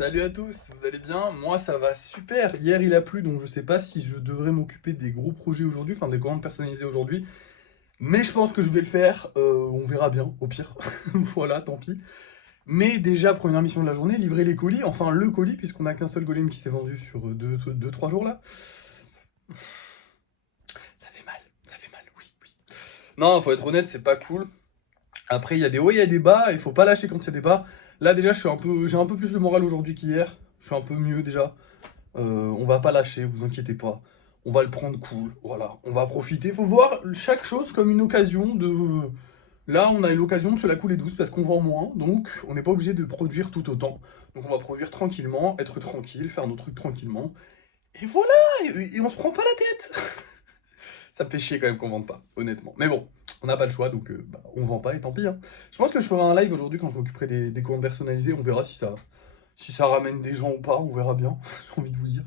Salut à tous, vous allez bien? Moi ça va super. Hier il a plu donc je sais pas si je devrais m'occuper des gros projets aujourd'hui, enfin des commandes personnalisées aujourd'hui. Mais je pense que je vais le faire, on verra bien au pire. Voilà, tant pis. Mais déjà, première mission de la journée, livrer les colis, enfin le colis, puisqu'on a qu'un seul golem qui s'est vendu sur 2-3 jours là. Ça fait mal, oui, oui. Non, faut être honnête, c'est pas cool. Après, il y a des hauts, il y a des bas, il faut pas lâcher quand il y a des bas. Là déjà, j'ai un peu plus le moral aujourd'hui qu'hier. Je suis un peu mieux déjà. On va pas lâcher, vous inquiétez pas. On va le prendre cool, voilà. On va profiter. Faut voir chaque chose comme une occasion de. Là, on a eu l'occasion de se la couler douce parce qu'on vend moins, donc on n'est pas obligé de produire tout autant. Donc on va produire tranquillement, être tranquille, faire nos trucs tranquillement. Et voilà, et on se prend pas la tête. Ça me fait chier quand même qu'on vende pas, honnêtement. Mais bon, on n'a pas le choix, donc on vend pas et tant pis, hein. Je pense que je ferai un live aujourd'hui quand je m'occuperai des commandes personnalisées. On verra si ça ramène des gens ou pas, on verra bien. J'ai envie de vous dire.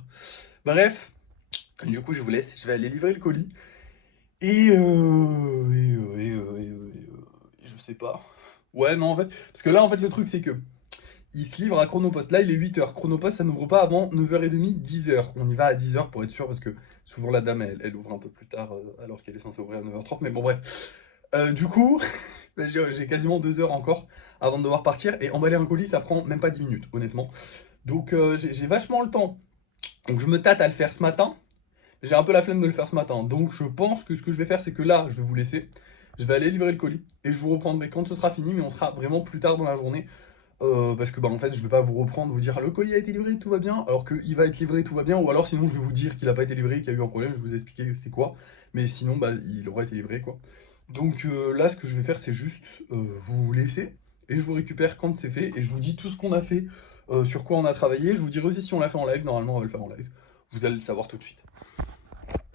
Bref, du coup, je vous laisse. Je vais aller livrer le colis. Et je sais pas. Ouais, non, en fait. Parce que là, en fait, le truc, c'est que il se livre à Chronopost. Là, il est 8h. Chronopost, ça n'ouvre pas avant 9h30, 10h. On y va à 10h pour être sûr, parce que souvent la dame, elle ouvre un peu plus tard, alors qu'elle est censée ouvrir à 9h30. Mais bon, bref. Du coup, bah, j'ai quasiment 2 heures encore avant de devoir partir. Et emballer un colis, ça prend même pas 10 minutes, honnêtement. Donc, j'ai vachement le temps. Donc, je me tâte à le faire ce matin. J'ai un peu la flemme de le faire ce matin. Donc, je pense que ce que je vais faire, c'est que là, je vais vous laisser. Je vais aller livrer le colis. Et je vous reprendrai quand ce sera fini. Mais on sera vraiment plus tard dans la journée. Parce que bah en fait je vais pas vous reprendre, vous dire le colis a été livré, tout va bien, alors qu'il va être livré, tout va bien, ou alors sinon je vais vous dire qu'il a pas été livré, qu'il y a eu un problème, je vais vous expliquer c'est quoi, mais sinon bah il aura été livré quoi. Donc là ce que je vais faire c'est juste vous laisser, et je vous récupère quand c'est fait, et je vous dis tout ce qu'on a fait, sur quoi on a travaillé, je vous dirai aussi si on l'a fait en live, normalement on va le faire en live, vous allez le savoir tout de suite.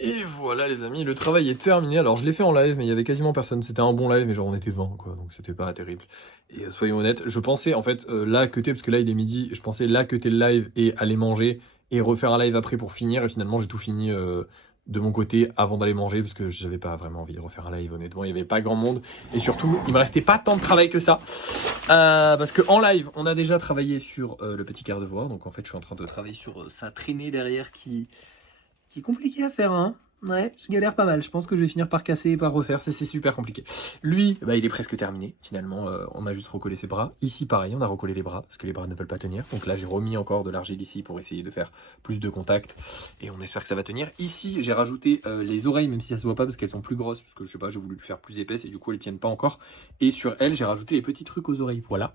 Et voilà les amis, le travail est terminé. Alors je l'ai fait en live, mais il y avait quasiment personne. C'était un bon live, mais genre on était 20 quoi, donc c'était pas terrible. Et soyons honnêtes, je pensais en fait là cuter, parce que là il est midi, je pensais là cuter le live et aller manger et refaire un live après pour finir. Et finalement j'ai tout fini de mon côté avant d'aller manger, parce que j'avais pas vraiment envie de refaire un live honnêtement. Il y avait pas grand monde et surtout il me restait pas tant de travail que ça, parce que en live on a déjà travaillé sur le petit quart de voix. Donc en fait je suis en train de travailler sur sa traînée derrière qui est compliqué à faire, hein. Ouais, je galère pas mal. Je pense que je vais finir par casser et par refaire. C'est super compliqué. Lui, bah, il est presque terminé. Finalement, on a juste recollé ses bras. Ici, pareil, on a recollé les bras parce que les bras ne veulent pas tenir. Donc là, j'ai remis encore de l'argile ici pour essayer de faire plus de contact. Et on espère que ça va tenir. Ici, j'ai rajouté les oreilles, même si ça se voit pas parce qu'elles sont plus grosses. Parce que je sais pas, j'ai voulu le faire plus épaisse et du coup, elles tiennent pas encore. Et sur elles, j'ai rajouté les petits trucs aux oreilles. Voilà.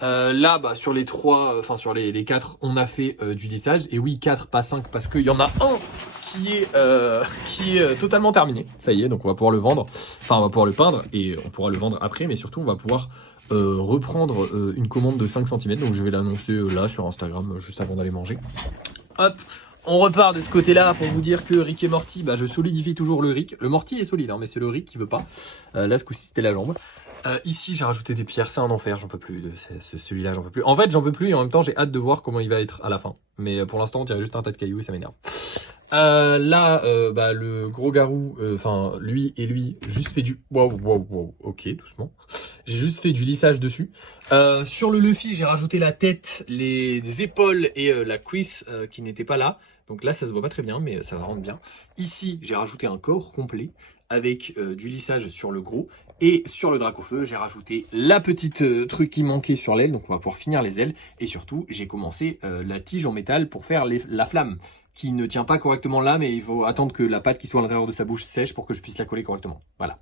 Là, bah, sur les trois, enfin sur les quatre, on a fait du lissage. Et oui, 4, pas 5, parce qu'il y en a un qui est totalement terminé. Ça y est, donc on va pouvoir le vendre. Enfin, on va pouvoir le peindre et on pourra le vendre après. Mais surtout, on va pouvoir reprendre une commande de 5 cm. Donc je vais l'annoncer là sur Instagram juste avant d'aller manger. Hop, on repart de ce côté-là pour vous dire que Rick et Morty, bah, je solidifie toujours le Rick. Le Morty est solide, hein, mais c'est le Rick qui veut pas. Là, ce coup-ci, c'était la jambe. Ici, j'ai rajouté des pierres, c'est un enfer, j'en peux plus. Celui-là, j'en peux plus. En fait, j'en peux plus et en même temps, j'ai hâte de voir comment il va être à la fin. Mais pour l'instant, on dirait juste un tas de cailloux et ça m'énerve. Là, bah, le gros garou, enfin, lui, juste fait du... Wow, ok, doucement. J'ai juste fait du lissage dessus. Sur le Luffy, j'ai rajouté la tête, les épaules et la cuisse qui n'étaient pas là. Donc là, ça se voit pas très bien, mais ça va rendre bien. Ici, j'ai rajouté un corps complet avec du lissage sur le gros. Et sur le drac au feu, j'ai rajouté la petite truc qui manquait sur l'aile. Donc on va pouvoir finir les ailes. Et surtout, j'ai commencé la tige en métal pour faire la flamme, qui ne tient pas correctement là, mais il faut attendre que la pâte qui soit à l'intérieur de sa bouche sèche pour que je puisse la coller correctement. Voilà.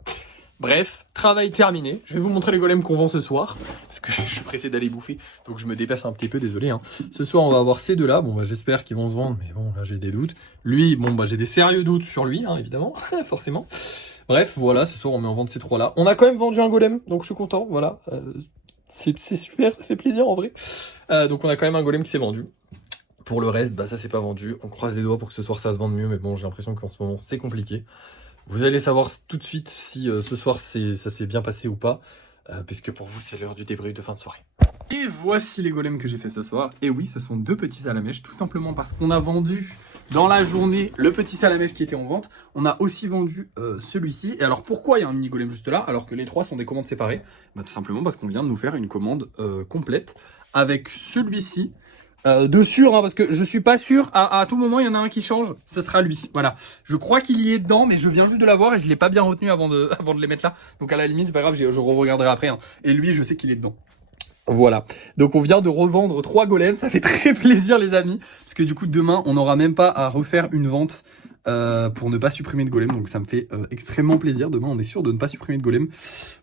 Bref, travail terminé. Je vais vous montrer les golems qu'on vend ce soir, parce que je suis pressé d'aller bouffer, donc je me déplace un petit peu, désolé, hein. Ce soir, on va avoir ces deux-là. Bon, bah, j'espère qu'ils vont se vendre, mais bon, là, j'ai des doutes. Lui, bon, bah, j'ai des sérieux doutes sur lui, hein, évidemment, forcément. Bref, voilà, ce soir, on met en vente ces trois-là. On a quand même vendu un golem, donc je suis content, voilà. C'est super, ça fait plaisir, en vrai. Donc, on a quand même un golem qui s'est vendu. Pour le reste, bah, ça, c'est pas vendu. On croise les doigts pour que ce soir, ça se vende mieux, mais bon, j'ai l'impression qu'en ce moment, c'est compliqué. Vous allez savoir tout de suite si ce soir ça s'est bien passé ou pas, puisque pour vous c'est l'heure du débrief de fin de soirée. Et voici les golems que j'ai fait ce soir. Et oui, ce sont deux petits salamèches, tout simplement parce qu'on a vendu dans la journée le petit salamèche qui était en vente. On a aussi vendu celui-ci. Et alors pourquoi il y a un mini golem juste là, alors que les trois sont des commandes séparées? Bah, tout simplement parce qu'on vient de nous faire une commande complète avec celui-ci, De sûr, hein, parce que je suis pas sûr. À tout moment, il y en a un qui change. Ce sera lui. Voilà. Je crois qu'il y est dedans, mais je viens juste de l'avoir et je l'ai pas bien retenu avant de, avant de les mettre là. Donc à la limite, c'est pas grave, je regarderai après. Hein. Et lui, je sais qu'il est dedans. Voilà. Donc on vient de revendre 3 golems. Ça fait très plaisir, les amis. Parce que du coup, demain, on n'aura même pas à refaire une vente pour ne pas supprimer de golem. Donc ça me fait extrêmement plaisir. Demain, on est sûr de ne pas supprimer de golem.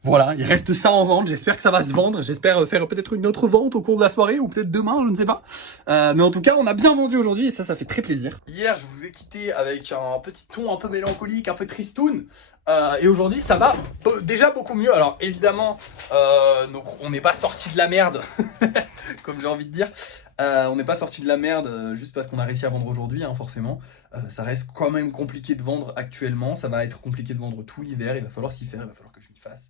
Voilà, il reste ça en vente. J'espère que ça va se vendre. J'espère faire peut-être une autre vente au cours de la soirée ou peut-être demain, je ne sais pas. Mais en tout cas, on a bien vendu aujourd'hui et ça fait très plaisir. Hier, je vous ai quitté avec un petit ton un peu mélancolique, un peu tristoun. Et aujourd'hui, ça va déjà beaucoup mieux. Alors évidemment, donc, on n'est pas sorti de la merde, comme j'ai envie de dire. On n'est pas sorti de la merde juste parce qu'on a réussi à vendre aujourd'hui, hein, forcément. Ça reste quand même compliqué de vendre actuellement. Ça va être compliqué de vendre tout l'hiver. Il va falloir s'y faire, il va falloir que je m'y fasse.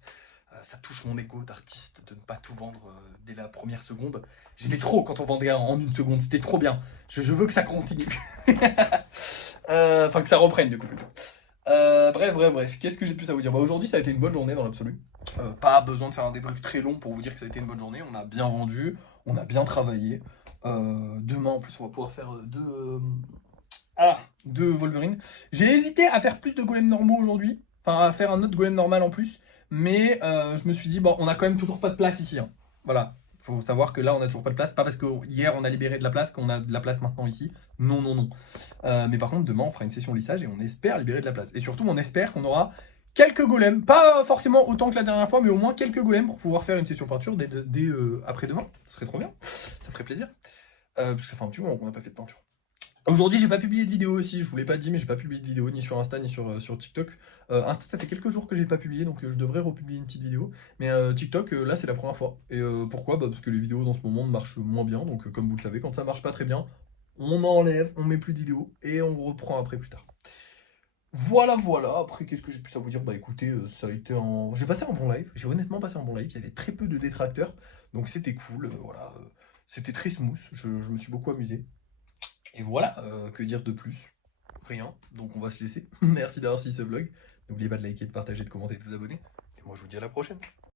Ça touche mon ego d'artiste de ne pas tout vendre dès la première seconde. J'aimais trop quand on vendait en une seconde, c'était trop bien. Je veux que ça continue. Enfin, que ça reprenne du coup. Bref. Qu'est-ce que j'ai pu à vous dire? Aujourd'hui, ça a été une bonne journée dans l'absolu. Pas besoin de faire un débrief très long pour vous dire que ça a été une bonne journée. On a bien vendu, on a bien travaillé. Demain, en plus, on va pouvoir faire deux Wolverine. J'ai hésité à faire plus de golems normaux aujourd'hui. Enfin, à faire un autre golem normal en plus. Mais je me suis dit, bon, on a quand même toujours pas de place ici. Hein. Voilà. Faut savoir que là, on a toujours pas de place. Pas parce que hier, on a libéré de la place qu'on a de la place maintenant ici. Non. Mais par contre, demain, on fera une session lissage et on espère libérer de la place. Et surtout, on espère qu'on aura quelques golems. Pas forcément autant que la dernière fois, mais au moins quelques golems pour pouvoir faire une session peinture dès après-demain. Ce serait trop bien. Ça ferait plaisir. Parce que ça fait un petit moment qu'on n'a pas fait de peinture. Aujourd'hui, j'ai pas publié de vidéo aussi, je vous l'ai pas dit, mais j'ai pas publié de vidéo ni sur Insta ni sur TikTok. Insta, ça fait quelques jours que j'ai pas publié, donc je devrais republier une petite vidéo. Mais TikTok, là, c'est la première fois. Et pourquoi? Bah, parce que les vidéos dans ce moment marchent moins bien, donc comme vous le savez, quand ça marche pas très bien, on enlève, on met plus de vidéos et on reprend après plus tard. Voilà. Après, qu'est-ce que j'ai pu ça vous dire? Bah écoutez, ça a été un. J'ai passé un bon live, j'ai honnêtement passé un bon live, il y avait très peu de détracteurs, donc c'était cool, voilà. C'était très smooth, je me suis beaucoup amusé. Et voilà, que dire de plus? Rien, donc on va se laisser. Merci d'avoir suivi ce vlog. N'oubliez pas de liker, de partager, de commenter, de vous abonner. Et moi je vous dis à la prochaine.